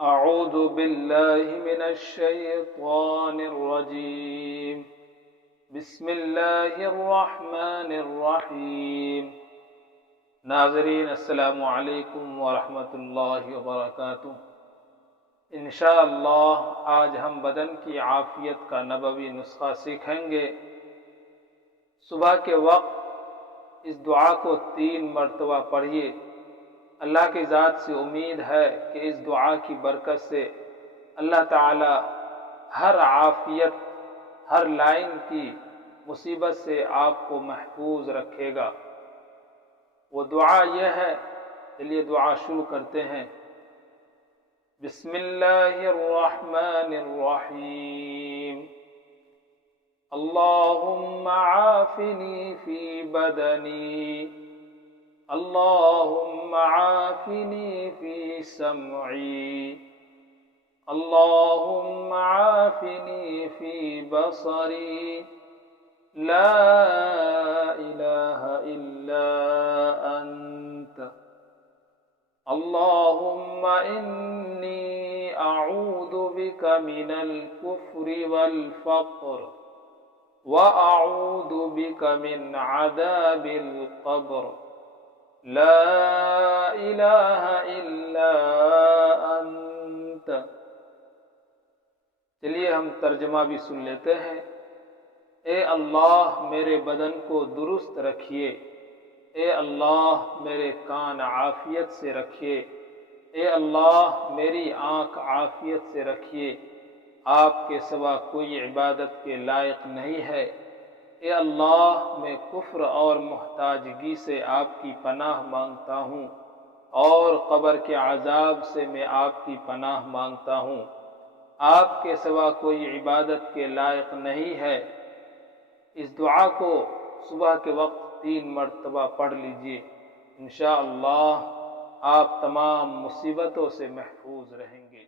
أعوذ بالله من الشيطان الرجيم بسم اللہ الرحمن الرحیم۔ ناظرین السلام علیکم ورحمۃ اللہ وبرکاتہ۔ انشاءاللہ آج ہم بدن کی عافیت کا نبوی نسخہ سیکھیں گے۔ صبح کے وقت اس دعا کو 3 مرتبہ پڑھیے۔ اللہ کی ذات سے امید ہے کہ اس دعا کی برکت سے اللہ تعالی ہر عافیت، ہر لائن کی مصیبت سے آپ کو محفوظ رکھے گا۔ وہ دعا یہ ہے، چلیے دعا شروع کرتے ہیں۔ بسم اللہ الرحمن الرحیم۔ اللہم عافنی فی بدنی، اللہم عافنی فی سمعی، اللہم عافنی فی بصری، لا الہ الا انت، اللہم انی اعوذ بک من الکفر والفقر، وأعوذ بك من عذاب القبر، لا إله إلا أنت۔ چلیے ہم ترجمہ بھی سن لیتے ہیں۔ اے اللہ میرے بدن کو درست رکھیے، اے اللہ میرے کان عافیت سے رکھیے، اے اللہ میری آنکھ عافیت سے رکھیے۔ آپ کے سوا کوئی عبادت کے لائق نہیں ہے۔ اے اللہ میں کفر اور محتاجگی سے آپ کی پناہ مانگتا ہوں، اور قبر کے عذاب سے میں آپ کی پناہ مانگتا ہوں۔ آپ کے سوا کوئی عبادت کے لائق نہیں ہے۔ اس دعا کو صبح کے وقت 3 مرتبہ پڑھ لیجئے، انشاءاللہ آپ تمام مصیبتوں سے محفوظ رہیں گے۔